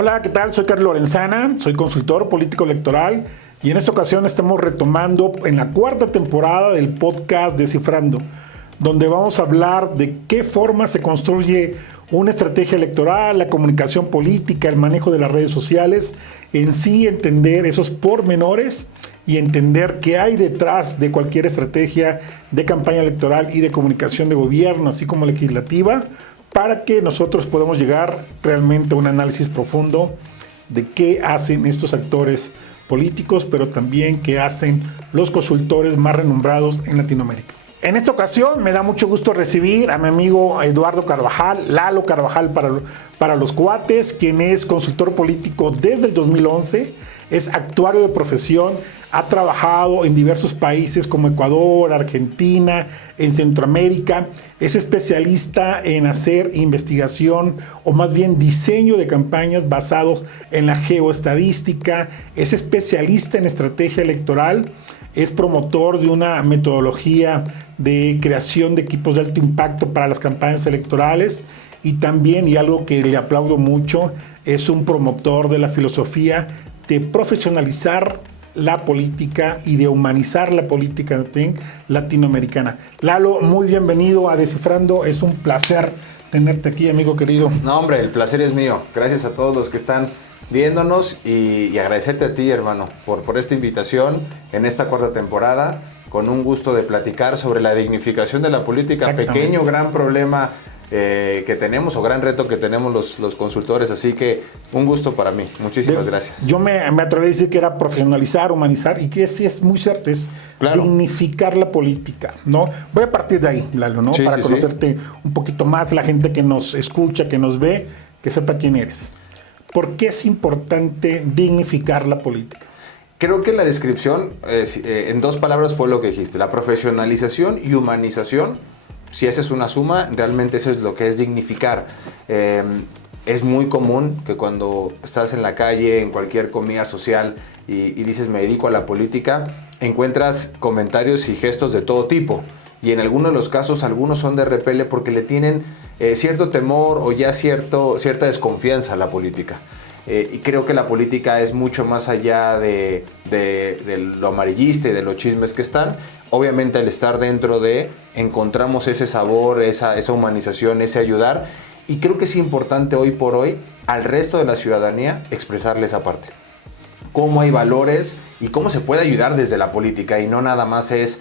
Hola, ¿qué tal? Soy Carlos Lorenzana, soy consultor político electoral y en esta ocasión estamos retomando en la cuarta temporada del podcast Descifrando, donde vamos a hablar de qué forma se construye una estrategia electoral, la comunicación política, el manejo de las redes sociales, en sí entender esos pormenores y entender qué hay detrás de cualquier estrategia de campaña electoral y de comunicación de gobierno, así como legislativa, para que nosotros podamos llegar realmente a un análisis profundo de qué hacen estos actores políticos, pero también qué hacen los consultores más renombrados en Latinoamérica. En esta ocasión me da mucho gusto recibir a mi amigo Eduardo Carvajal, Lalo Carvajal para los cuates, quien es consultor político desde el 2011, es actuario de profesión, ha trabajado en diversos países como Ecuador, Argentina, en Centroamérica, es especialista en hacer investigación o más bien diseño de campañas basados en la geoestadística, es especialista en estrategia electoral, es promotor de una metodología de creación de equipos de alto impacto para las campañas electorales y también, y algo que le aplaudo mucho, es un promotor de la filosofía de profesionalizar la política y de humanizar la política latinoamericana. Lalo, muy bienvenido a Descifrando, es un placer tenerte aquí, amigo querido. No, hombre, el placer es mío. Gracias a todos los que están viéndonos y agradecerte a ti, hermano, por esta invitación en esta cuarta temporada, con un gusto de platicar sobre la dignificación de la política, pequeño, gran problema que tenemos o gran reto que tenemos los consultores, así que un gusto para mí, muchísimas gracias. Yo me atreví a decir que era profesionalizar, humanizar y que sí es muy cierto, es claro, dignificar la política, ¿no? Voy a partir de ahí, Lalo, ¿no? Para conocerte un poquito más, la gente que nos escucha, que nos ve, que sepa quién eres. ¿Por qué es importante dignificar la política? Creo que la descripción, en dos palabras, fue lo que dijiste, la profesionalización y humanización. Si esa es una suma, realmente eso es lo que es dignificar. Es muy común que cuando estás en la calle, en cualquier comida social y dices me dedico a la política, encuentras comentarios y gestos de todo tipo. Y en algunos de los casos, algunos son de repele porque le tienen cierto temor o ya cierta desconfianza a la política. Y creo que la política es mucho más allá de lo amarillista y de los chismes que están. Obviamente al estar dentro encontramos ese sabor, esa humanización, ese ayudar. Y creo que es importante hoy por hoy al resto de la ciudadanía expresarle esa parte. Cómo hay valores y cómo se puede ayudar desde la política y no nada más es,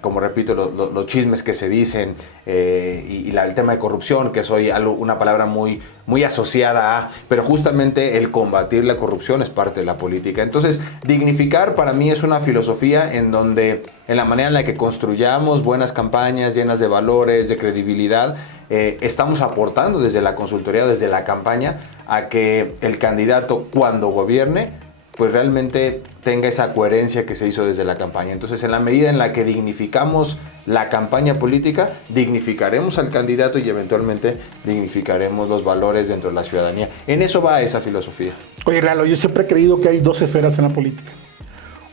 como repito, los chismes que se dicen y el tema de corrupción, que es hoy una palabra muy asociada a, pero justamente el combatir la corrupción es parte de la política. Entonces, dignificar para mí es una filosofía en donde, en la manera en la que construyamos buenas campañas llenas de valores, de credibilidad, estamos aportando desde la consultoría, desde la campaña, a que el candidato cuando gobierne, pues realmente tenga esa coherencia que se hizo desde la campaña. Entonces, en la medida en la que dignificamos la campaña política, dignificaremos al candidato y eventualmente dignificaremos los valores dentro de la ciudadanía. En eso va esa filosofía. Oye, Lalo, yo siempre he creído que hay dos esferas en la política.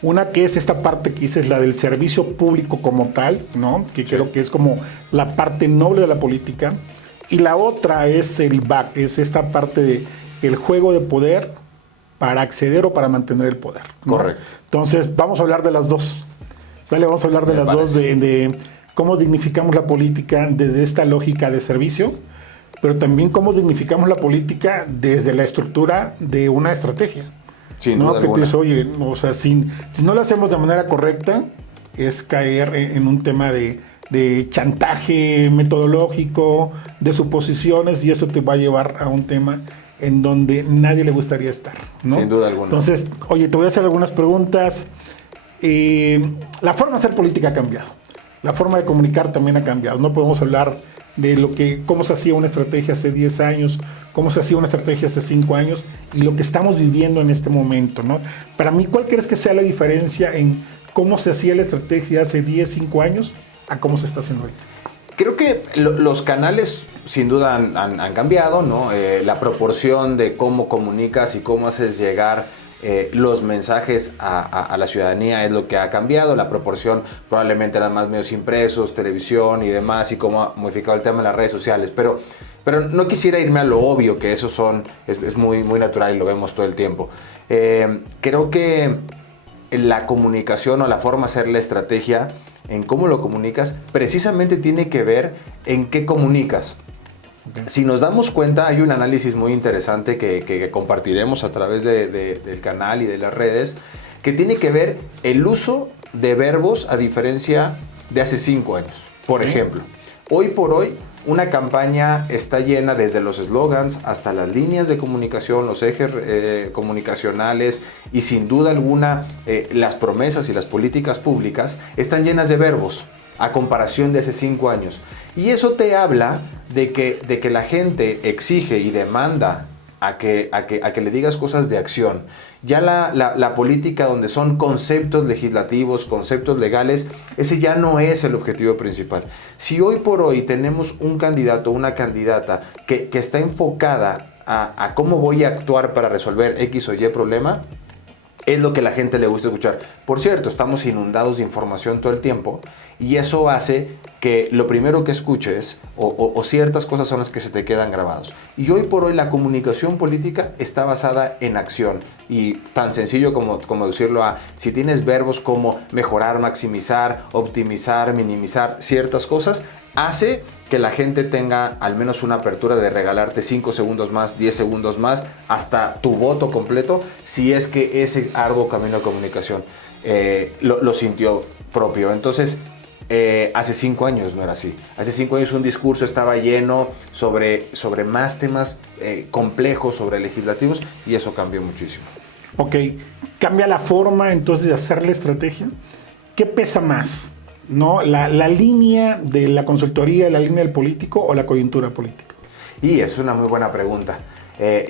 Una que es esta parte que dices, la del servicio público como tal, ¿no? Que creo que es como la parte noble de la política. Y la otra es el back, es esta parte del juego de poder para acceder o para mantener el poder, ¿no? Correcto. Entonces, vamos a hablar de las dos. ¿Sale? Vamos a hablar de las dos, de cómo dignificamos la política desde esta lógica de servicio, pero también cómo dignificamos la política desde la estructura de una estrategia. Sin ¿no? duda Que alguna. dices, oye, o sea, si no lo hacemos de manera correcta, es caer en un tema de chantaje metodológico, de suposiciones, y eso te va a llevar a un tema en donde nadie le gustaría estar, ¿no? Sin duda alguna. Entonces, oye, te voy a hacer algunas preguntas. La forma de hacer política ha cambiado. La forma de comunicar también ha cambiado. No podemos hablar de cómo se hacía una estrategia hace 10 años, cómo se hacía una estrategia hace 5 años y lo que estamos viviendo en este momento, ¿no? Para mí, ¿cuál crees que sea la diferencia en cómo se hacía la estrategia hace 10, 5 años a cómo se está haciendo hoy? Creo que los canales sin duda han cambiado, ¿no? La proporción de cómo comunicas y cómo haces llegar los mensajes a la ciudadanía es lo que ha cambiado. La proporción probablemente eran más medios impresos, televisión y demás, y cómo ha modificado el tema de las redes sociales. Pero Pero no quisiera irme a lo obvio, que eso es muy, muy natural y lo vemos todo el tiempo. Creo que la comunicación o la forma de hacer la estrategia en cómo lo comunicas precisamente tiene que ver en qué comunicas. Si nos damos cuenta, hay un análisis muy interesante que compartiremos a través del canal y de las redes, que tiene que ver el uso de verbos a diferencia de hace 5 años. Por ejemplo, hoy por hoy una campaña está llena desde los eslogans hasta las líneas de comunicación, los ejes comunicacionales y sin duda alguna las promesas y las políticas públicas están llenas de verbos a comparación de hace 5 años. Y eso te habla de que la gente exige y demanda a que le digas cosas de acción. Ya la política, donde son conceptos legislativos, conceptos legales, ese ya no es el objetivo principal. Si hoy por hoy tenemos un candidato o una candidata que está enfocada a cómo voy a actuar para resolver X o Y problema, es lo que a la gente le gusta escuchar. Por cierto, estamos inundados de información todo el tiempo y eso hace que lo primero que escuches o ciertas cosas son las que se te quedan grabados. Y hoy por hoy la comunicación política está basada en acción y tan sencillo como decirlo si tienes verbos como mejorar, maximizar, optimizar, minimizar ciertas cosas, hace que la gente tenga al menos una apertura de regalarte 5 segundos más, 10 segundos más, hasta tu voto completo, si es que ese arduo camino de comunicación lo sintió propio. Entonces, hace 5 años no era así. Hace 5 años un discurso estaba lleno sobre más temas complejos, sobre legislativos, y eso cambió muchísimo. Ok, cambia la forma entonces de hacer la estrategia. ¿Qué pesa más? ¿No? La línea de la consultoría, la línea del político o la coyuntura política? Y es una muy buena pregunta.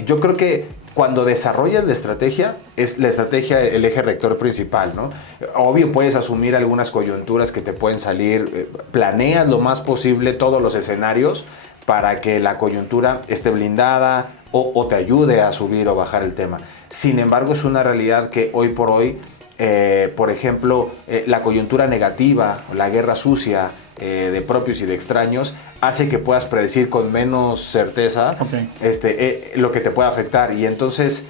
Yo creo que cuando desarrollas la estrategia, es la estrategia el eje rector principal, ¿no? Obvio, puedes asumir algunas coyunturas que te pueden salir, planeas lo más posible todos los escenarios para que la coyuntura esté blindada o te ayude a subir o bajar el tema. Sin embargo, es una realidad que hoy por hoy, por ejemplo, la coyuntura negativa, la guerra sucia de propios y de extraños, hace que puedas predecir con menos certeza lo que te puede afectar. Y entonces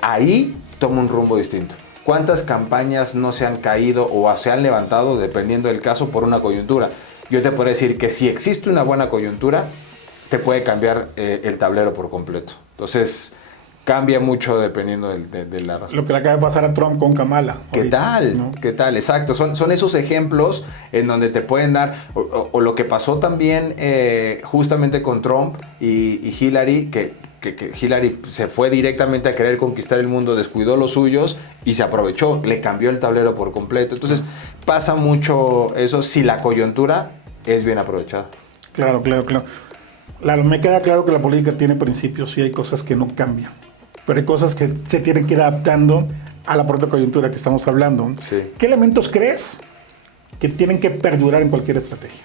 ahí toma un rumbo distinto. ¿Cuántas campañas no se han caído o se han levantado, dependiendo del caso, por una coyuntura? Yo te puedo decir que si existe una buena coyuntura, te puede cambiar el tablero por completo. Entonces, cambia mucho dependiendo de la razón. Lo que le acaba de pasar a Trump con Kamala. ¿Qué tal? ¿No? ¿Qué tal? Exacto. Son esos ejemplos en donde te pueden dar, o lo que pasó también justamente con Trump y Hillary, que Hillary se fue directamente a querer conquistar el mundo, descuidó los suyos y se aprovechó, le cambió el tablero por completo. Entonces pasa mucho eso si la coyuntura es bien aprovechada. Claro. Claro, me queda claro que la política tiene principios y hay cosas que no cambian. Pero hay cosas que se tienen que ir adaptando a la propia coyuntura que estamos hablando. Sí. ¿Qué elementos crees que tienen que perdurar en cualquier estrategia?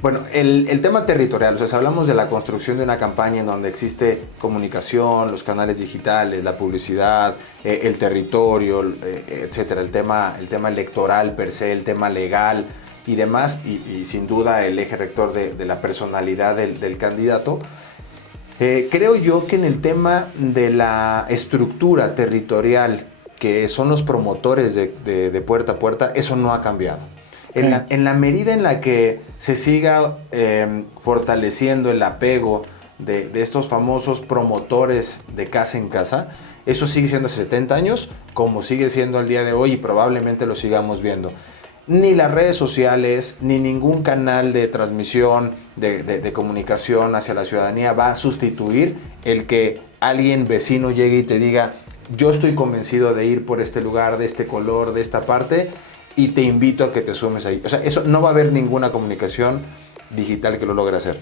Bueno, el tema territorial, o sea, si hablamos de la construcción de una campaña en donde existe comunicación, los canales digitales, la publicidad, el territorio, etcétera, el tema electoral per se, el tema legal y demás, y sin duda el eje rector de la personalidad del candidato. Creo yo que en el tema de la estructura territorial, que son los promotores de puerta a puerta, eso no ha cambiado. En la medida en la que se siga fortaleciendo el apego de estos famosos promotores de casa en casa, eso sigue siendo hace 70 años, como sigue siendo al día de hoy y probablemente lo sigamos viendo. Ni las redes sociales, ni ningún canal de transmisión, de comunicación hacia la ciudadanía va a sustituir el que alguien vecino llegue y te diga: yo estoy convencido de ir por este lugar, de este color, de esta parte, y te invito a que te sumes ahí. O sea, eso no va a haber ninguna comunicación digital que lo logre hacer.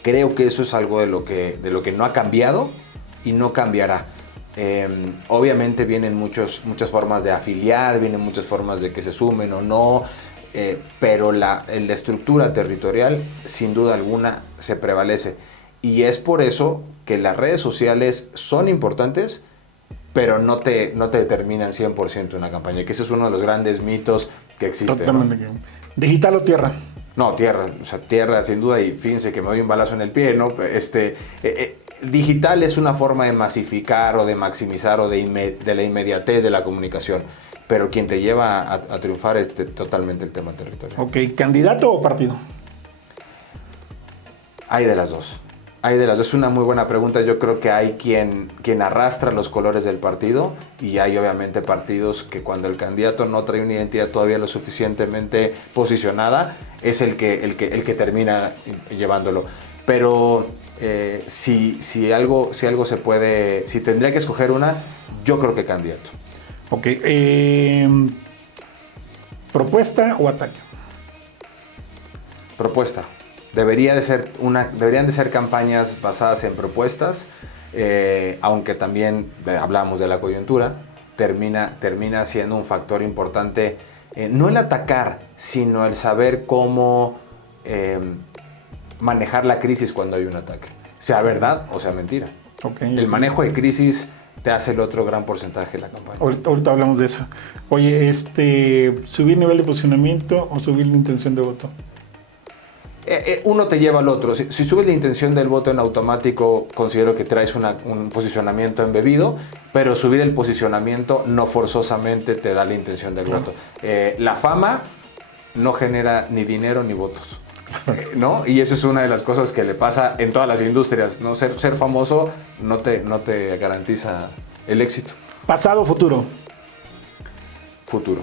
Creo que eso es algo de lo que no ha cambiado y no cambiará. Obviamente vienen muchas formas de afiliar, vienen muchas formas de que se sumen o no, pero la estructura territorial sin duda alguna se prevalece, y es por eso que las redes sociales son importantes, pero no te determinan 100% una campaña, que ese es uno de los grandes mitos que existen. Totalmente. ¿No? ¿Digital o tierra? No, tierra, o sea, tierra sin duda, y fíjense que me doy un balazo en el pie, ¿no? Digital es una forma de masificar o de maximizar o de la inmediatez de la comunicación, pero quien te lleva a triunfar es totalmente el tema territorial. Ok, ¿candidato o partido? Hay de las dos. Hay de las dos. Es una muy buena pregunta. Yo creo que hay quien arrastra los colores del partido y hay obviamente partidos que cuando el candidato no trae una identidad todavía lo suficientemente posicionada, es el que termina llevándolo. Pero si algo se puede, si tendría que escoger una, yo creo que candidato. Ok, ¿propuesta o ataque? Propuesta. Deberían de ser campañas basadas en propuestas, aunque también hablamos de la coyuntura, termina siendo un factor importante, no el atacar, sino el saber cómo manejar la crisis cuando hay un ataque, sea verdad o sea mentira. Okay. El manejo de crisis te hace el otro gran porcentaje de la campaña. Ahorita hablamos de eso. Oye, ¿subir nivel de posicionamiento o subir la intención de voto? Uno te lleva al otro. Si subes la intención del voto en automático, considero que traes un posicionamiento embebido, pero subir el posicionamiento no forzosamente te da la intención del voto. La fama no genera ni dinero ni votos, ¿no? Y eso es una de las cosas que le pasa en todas las industrias, ¿no? Ser famoso no te garantiza el éxito. ¿Pasado o futuro? Futuro.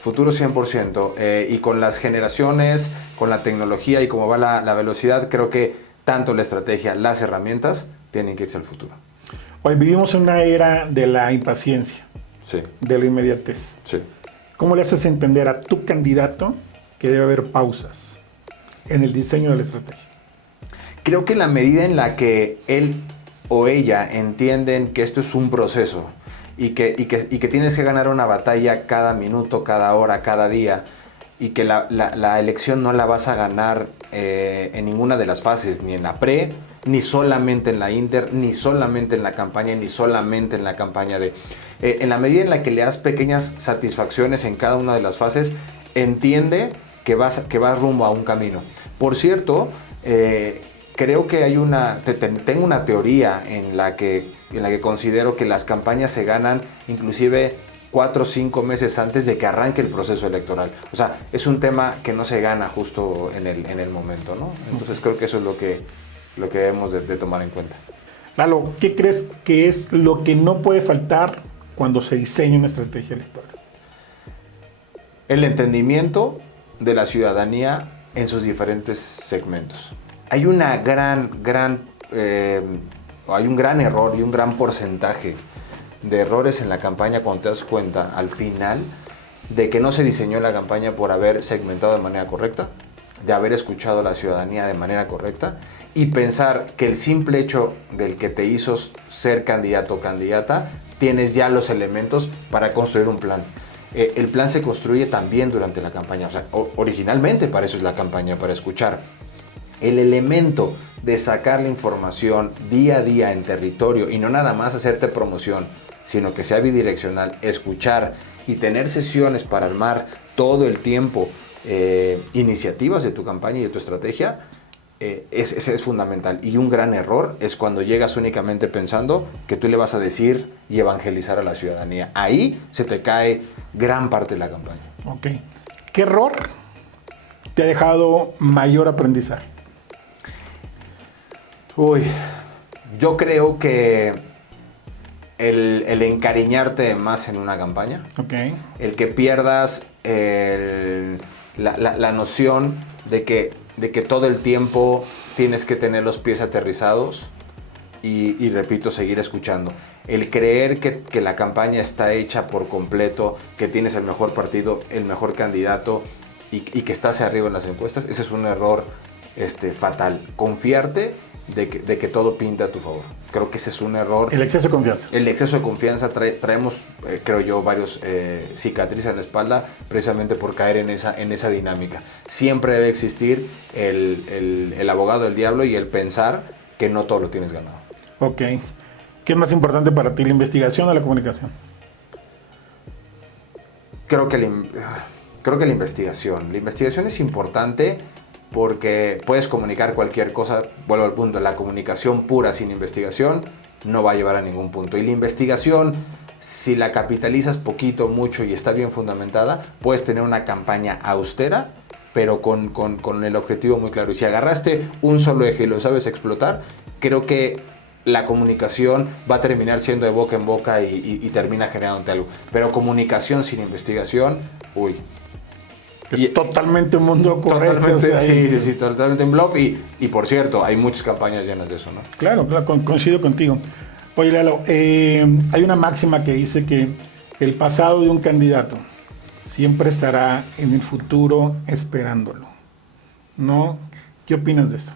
Futuro 100%. Y con las generaciones, con la tecnología y cómo va la velocidad, creo que tanto la estrategia, las herramientas, tienen que irse al futuro. Hoy vivimos una era de la impaciencia, Sí. de la inmediatez. Sí. ¿Cómo le haces entender a tu candidato que debe haber pausas en el diseño de la estrategia? Creo que en la medida en la que él o ella entienden que esto es un proceso, y que tienes que ganar una batalla cada minuto, cada hora, cada día, y que la elección no la vas a ganar en ninguna de las fases, ni en la pre, ni solamente en la inter, ni solamente en la campaña, ni solamente en la campaña de... en la medida en la que le das pequeñas satisfacciones en cada una de las fases, entiende que vas rumbo a un camino. Por cierto, creo que tengo una teoría en la que considero que las campañas se ganan inclusive 4 o 5 meses antes de que arranque el proceso electoral. O sea, es un tema que no se gana justo en el momento, ¿no? Entonces creo que eso es lo que debemos de tomar en cuenta. Lalo, ¿qué crees que es lo que no puede faltar cuando se diseña una estrategia electoral? El entendimiento de la ciudadanía en sus diferentes segmentos. Hay un gran error y un gran porcentaje de errores en la campaña cuando te das cuenta al final de que no se diseñó la campaña por haber segmentado de manera correcta, de haber escuchado a la ciudadanía de manera correcta y pensar que el simple hecho del que te hizo ser candidato o candidata, tienes ya los elementos para construir un plan. El plan se construye también durante la campaña, o sea, originalmente para eso es la campaña, para escuchar. El elemento de sacar la información día a día en territorio y no nada más hacerte promoción, sino que sea bidireccional, escuchar y tener sesiones para armar todo el tiempo iniciativas de tu campaña y de tu estrategia, es fundamental. Y un gran error es cuando llegas únicamente pensando que tú le vas a decir y evangelizar a la ciudadanía. Ahí se te cae gran parte de la campaña. Ok. ¿Qué error te ha dejado mayor aprendizaje? Uy, yo creo que el encariñarte más en una campaña, Okay. el que pierdas la noción de que todo el tiempo tienes que tener los pies aterrizados y repito, seguir escuchando. El creer que la campaña está hecha por completo, que tienes el mejor partido, el mejor candidato y que estás arriba en las encuestas, ese es un error fatal. Confiarte de que todo pinta a tu favor. Creo que ese es un error. El exceso de confianza. El exceso de confianza, traemos, creo yo, varios cicatrices en la espalda precisamente por caer en esa dinámica. Siempre debe existir el abogado del diablo y el pensar que no todo lo tienes ganado. Ok. ¿Qué es más importante para ti, la investigación o la comunicación? Creo que Creo que la investigación es importante porque puedes comunicar cualquier cosa. Vuelvo al punto, la comunicación pura sin investigación no va a llevar a ningún punto. Y la investigación, si la capitalizas poquito, mucho y está bien fundamentada, puedes tener una campaña austera, pero con el objetivo muy claro. Y si agarraste un solo eje y lo sabes explotar, creo que la comunicación va a terminar siendo de boca en boca y termina generándote algo. Pero comunicación sin investigación, uy. Y totalmente un mundo correcto. Sí, totalmente en bluff. Y por cierto, hay muchas campañas llenas de eso, ¿no? Claro, coincido contigo. Oye, Lalo, hay una máxima que dice que el pasado de un candidato siempre estará en el futuro esperándolo, ¿no? ¿Qué opinas de eso?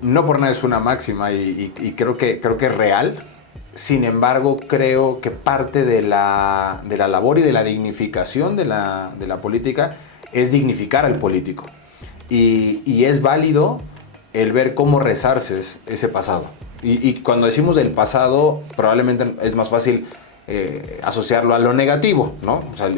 No por nada es una máxima y creo que es real. Sin embargo, creo que parte de la labor y de la dignificación de la política es dignificar al político. Y es válido el ver cómo resarces ese pasado. Y cuando decimos del pasado, probablemente es más fácil asociarlo a lo negativo, ¿no? O sea,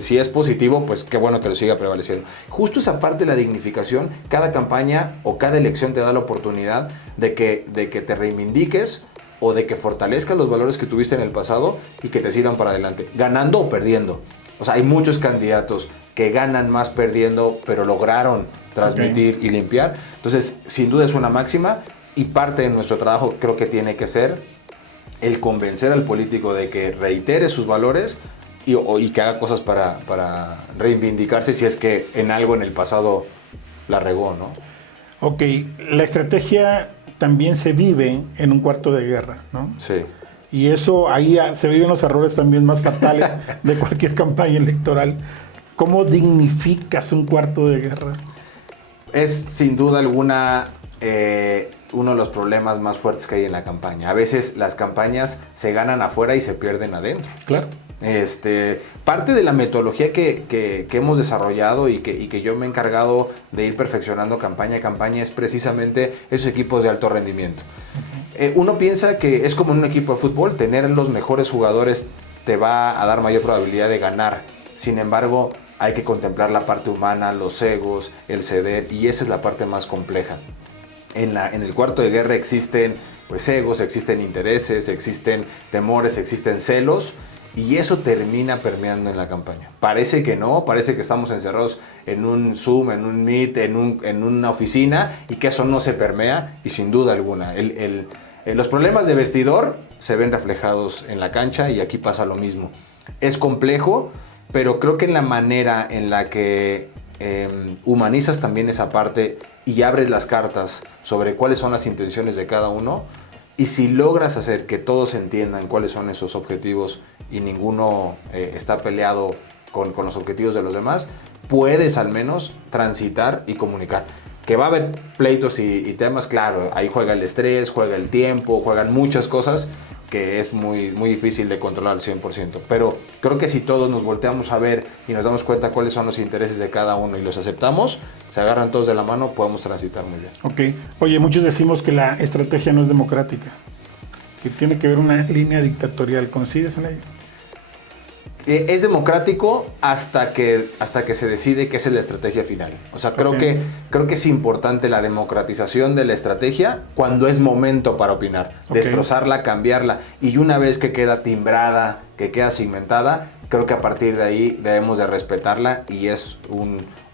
si es positivo, pues qué bueno que lo siga prevaleciendo. Justo esa parte de la dignificación, cada campaña o cada elección te da la oportunidad de que te reivindiques o de que fortalezcas los valores que tuviste en el pasado y que te sirvan para adelante, ganando o perdiendo. O sea, hay muchos candidatos que ganan más perdiendo, pero lograron transmitir y limpiar. Entonces, sin duda es una máxima y parte de nuestro trabajo creo que tiene que ser el convencer al político de que reitere sus valores y que haga cosas para reivindicarse si es que en algo en el pasado la regó, ¿no? Ok, la estrategia también se vive en un cuarto de guerra, ¿no? Sí. Y eso, ahí se viven los errores también más fatales de cualquier campaña electoral. ¿Cómo dignificas un cuarto de guerra? Es sin duda alguna uno de los problemas más fuertes que hay en la campaña. A veces las campañas se ganan afuera y se pierden adentro. Claro. Parte de la metodología que hemos desarrollado y que yo me he encargado de ir perfeccionando campaña a campaña es precisamente esos equipos de alto rendimiento. Uno piensa que es como en un equipo de fútbol, tener los mejores jugadores te va a dar mayor probabilidad de ganar. Sin embargo, hay que contemplar la parte humana, los egos, el ceder, y esa es la parte más compleja. En el cuarto de guerra existen pues egos, existen intereses, existen temores, existen celos, y eso termina permeando en la campaña. Parece que no, parece que estamos encerrados en un Zoom, en un Meet, en una oficina, y que eso no se permea, y sin duda alguna. Los problemas de vestidor se ven reflejados en la cancha, y aquí pasa lo mismo. Es complejo, pero creo que en la manera en la que humanizas también esa parte y abres las cartas sobre cuáles son las intenciones de cada uno, y si logras hacer que todos entiendan cuáles son esos objetivos y ninguno está peleado con los objetivos de los demás, puedes al menos transitar y comunicar. Que va a haber pleitos y temas, claro, ahí juega el estrés, juega el tiempo, juegan muchas cosas que es muy, muy difícil de controlar al 100%. Pero creo que si todos nos volteamos a ver y nos damos cuenta cuáles son los intereses de cada uno y los aceptamos, se agarran todos de la mano, podemos transitar muy bien. Ok. Oye, muchos decimos que la estrategia no es democrática, que tiene que ver una línea dictatorial. ¿Coincides en ello? Es democrático hasta que se decide qué es la estrategia final. O sea, creo que es importante la democratización de la estrategia cuando es momento para opinar, destrozarla, cambiarla. Y una vez que queda timbrada, que queda segmentada, creo que a partir de ahí debemos de respetarla y es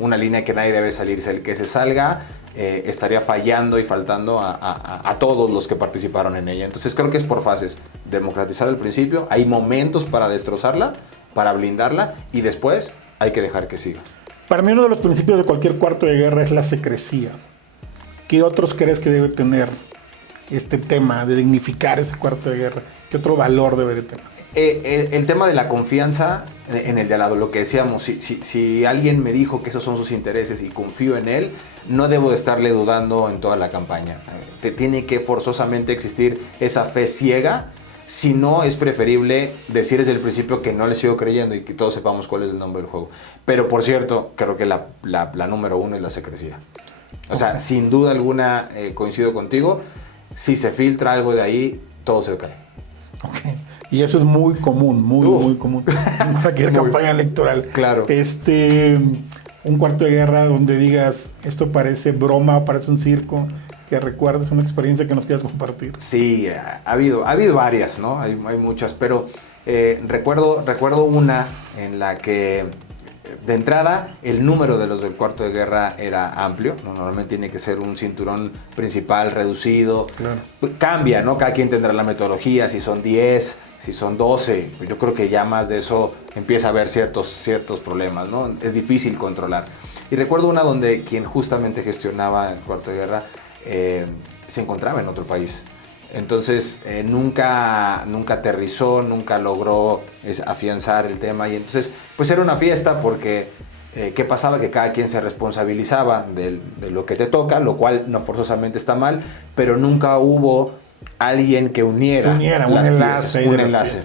una línea que nadie debe salirse. El que se salga estaría fallando y faltando a todos los que participaron en ella. Entonces creo que es por fases. Democratizar al principio, hay momentos para destrozarla, para blindarla y después hay que dejar que siga. Para mí uno de los principios de cualquier cuarto de guerra es la secrecía. ¿Qué otros crees que debe tener este tema de dignificar ese cuarto de guerra? ¿Qué otro valor debe de tener? El tema de la confianza en el de al lado, lo que decíamos, si alguien me dijo que esos son sus intereses y confío en él, no debo de estarle dudando en toda la campaña. Tiene que forzosamente existir esa fe ciega. Si no, es preferible decir desde el principio que no le sigo creyendo y que todos sepamos cuál es el nombre del juego. Pero por cierto, creo que la número uno es la secrecía. O sea, sin duda alguna coincido contigo, si se filtra algo de ahí, todo se cae. Ok. Y eso es muy común, muy común en cualquier campaña electoral. Claro. Un cuarto de guerra donde digas, esto parece broma, parece un circo, que recuerdes una experiencia que nos quieras compartir. Sí, ha habido varias, ¿no? Hay muchas, pero recuerdo una en la que de entrada el número de los del cuarto de guerra era amplio, ¿no? Normalmente tiene que ser un cinturón principal reducido. Claro. Cambia, ¿no? Cada quien tendrá la metodología, si son 10, si son 12, yo creo que ya más de eso empieza a haber ciertos problemas, ¿no? Es difícil controlar. Y recuerdo una donde quien justamente gestionaba el cuarto de guerra se encontraba en otro país. Entonces nunca aterrizó, nunca logró afianzar el tema, y entonces pues era una fiesta porque ¿qué pasaba? Que cada quien se responsabilizaba de lo que te toca, lo cual no forzosamente está mal, pero nunca hubo alguien que uniera un enlace.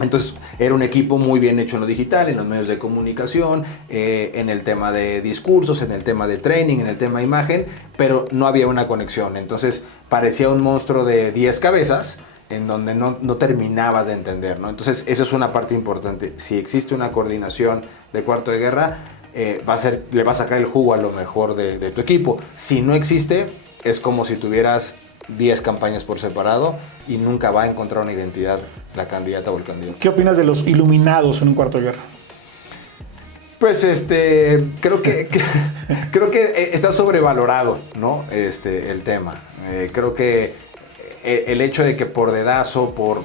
Entonces era un equipo muy bien hecho en lo digital, en los medios de comunicación, en el tema de discursos, en el tema de training, en el tema de imagen, pero no había una conexión. Entonces parecía un monstruo de 10 cabezas en donde no terminabas de entender, ¿no? Entonces eso es una parte importante. Si existe una coordinación de cuarto de guerra, le va a sacar el jugo a lo mejor de tu equipo. Si no existe, es como si tuvieras 10 campañas por separado y nunca va a encontrar una identidad la candidata o el candidato. ¿Qué opinas de los iluminados en un cuarto de guerra? Pues creo que está sobrevalorado, ¿no? El tema. Creo que el hecho de que por dedazo, por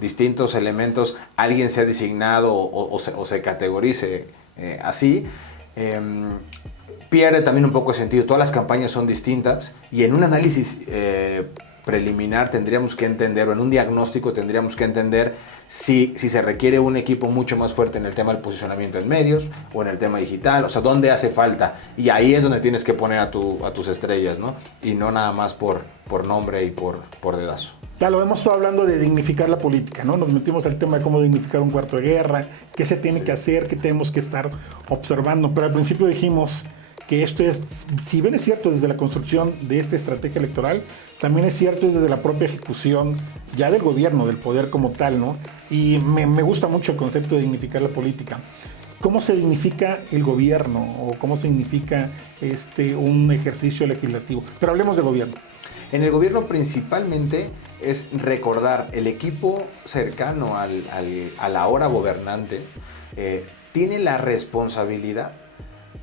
distintos elementos, alguien sea designado o se categorice así, pierde también un poco de sentido. Todas las campañas son distintas y en un análisis preliminar tendríamos que entender, o en un diagnóstico tendríamos que entender si se requiere un equipo mucho más fuerte en el tema del posicionamiento en medios o en el tema digital, o sea, dónde hace falta. Y ahí es donde tienes que poner a tus estrellas, ¿no? Y no nada más por nombre y por dedazo. Ya lo hemos estado hablando de dignificar la política, ¿no? Nos metimos al tema de cómo dignificar un cuarto de guerra, qué se tiene que hacer, qué tenemos que estar observando. Pero al principio dijimos que esto es, si bien es cierto desde la construcción de esta estrategia electoral, también es cierto desde la propia ejecución ya del gobierno, del poder como tal, ¿no? Y me gusta mucho el concepto de dignificar la política. ¿Cómo se dignifica el gobierno o cómo se dignifica un ejercicio legislativo? Pero hablemos de gobierno. En el gobierno principalmente es recordar el equipo cercano a la hora gobernante tiene la responsabilidad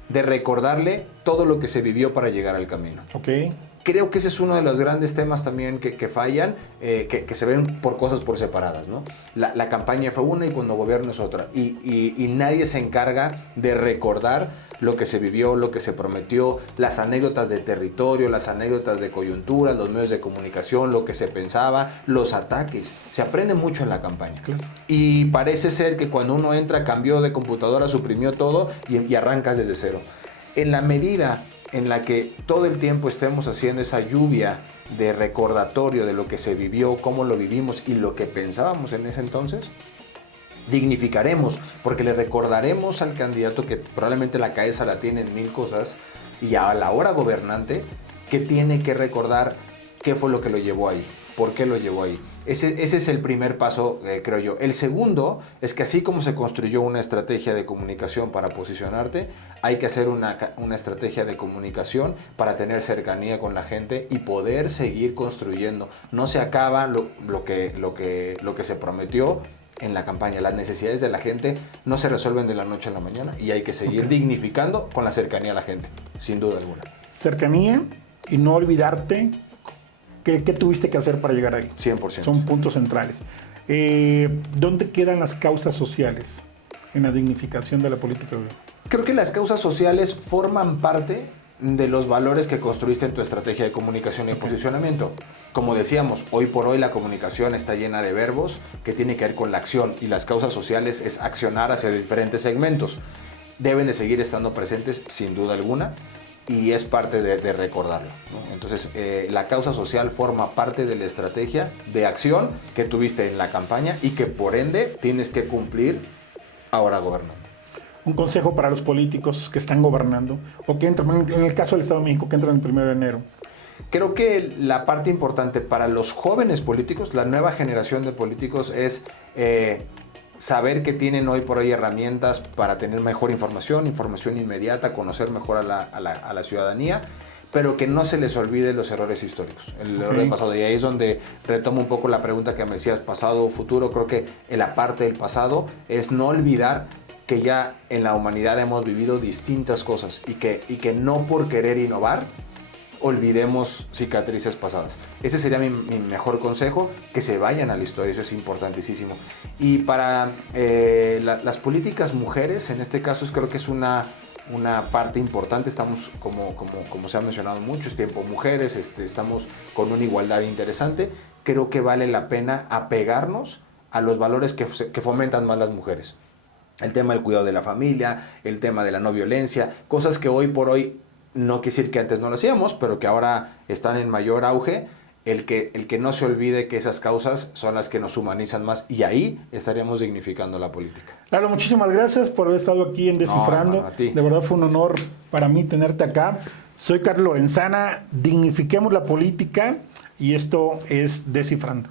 de recordarle todo lo que se vivió para llegar al camino. Okay. Creo que ese es uno de los grandes temas también que fallan, que se ven por cosas por separadas, ¿no? La campaña fue una y cuando gobierno es otra. Y nadie se encarga de recordar lo que se vivió, lo que se prometió, las anécdotas de territorio, las anécdotas de coyuntura, los medios de comunicación, lo que se pensaba, los ataques. Se aprende mucho en la campaña. Claro. Y parece ser que cuando uno entra, cambió de computadora, suprimió todo y arrancas desde cero. En la medida en la que todo el tiempo estemos haciendo esa lluvia de recordatorio de lo que se vivió, cómo lo vivimos y lo que pensábamos en ese entonces, dignificaremos, porque le recordaremos al candidato que probablemente la cabeza la tiene en 1000 cosas y a la hora gobernante que tiene que recordar qué fue lo que lo llevó ahí, por qué lo llevó ahí. Ese es el primer paso, creo yo. El segundo es que así como se construyó una estrategia de comunicación para posicionarte, hay que hacer una estrategia de comunicación para tener cercanía con la gente y poder seguir construyendo. No se acaba lo que se prometió en la campaña. Las necesidades de la gente no se resuelven de la noche a la mañana y hay que seguir dignificando con la cercanía a la gente, sin duda alguna. Cercanía y no olvidarte ¿Qué tuviste que hacer para llegar ahí? 100%. Son puntos centrales. ¿Dónde quedan las causas sociales en la dignificación de la política? Creo que las causas sociales forman parte de los valores que construiste en tu estrategia de comunicación y posicionamiento. Como decíamos, hoy por hoy la comunicación está llena de verbos que tienen que ver con la acción y las causas sociales es accionar hacia diferentes segmentos. Deben de seguir estando presentes sin duda alguna. Y es parte de recordarlo, ¿no? Entonces, la causa social forma parte de la estrategia de acción que tuviste en la campaña y que por ende tienes que cumplir ahora gobernando. Un consejo para los políticos que están gobernando o que entran, en el caso del Estado de México, que entran el 1 de enero. Creo que la parte importante para los jóvenes políticos, la nueva generación de políticos, es saber que tienen hoy por hoy herramientas para tener mejor información inmediata, conocer mejor a la ciudadanía, pero que no se les olvide los errores históricos, el error del pasado. Y ahí es donde retomo un poco la pregunta que me decías, pasado o futuro. Creo que en la parte del pasado es no olvidar que ya en la humanidad hemos vivido distintas cosas y que no por querer innovar olvidemos cicatrices pasadas. Ese sería mi mejor consejo, que se vayan a la historia, eso es importantísimo. Y para las políticas mujeres, en este caso creo que es una parte importante. Estamos, como se ha mencionado mucho, es tiempo mujeres, estamos con una igualdad interesante. Creo que vale la pena apegarnos a los valores que fomentan más las mujeres. El tema del cuidado de la familia, el tema de la no violencia, cosas que hoy por hoy, no quiere decir que antes no lo hacíamos, pero que ahora están en mayor auge. El que no se olvide que esas causas son las que nos humanizan más, y ahí estaríamos dignificando la política. Lalo, muchísimas gracias por haber estado aquí en Descifrando. No, hermano, a ti. De verdad fue un honor para mí tenerte acá. Soy Carlos Lorenzana, dignifiquemos la política, y esto es Descifrando.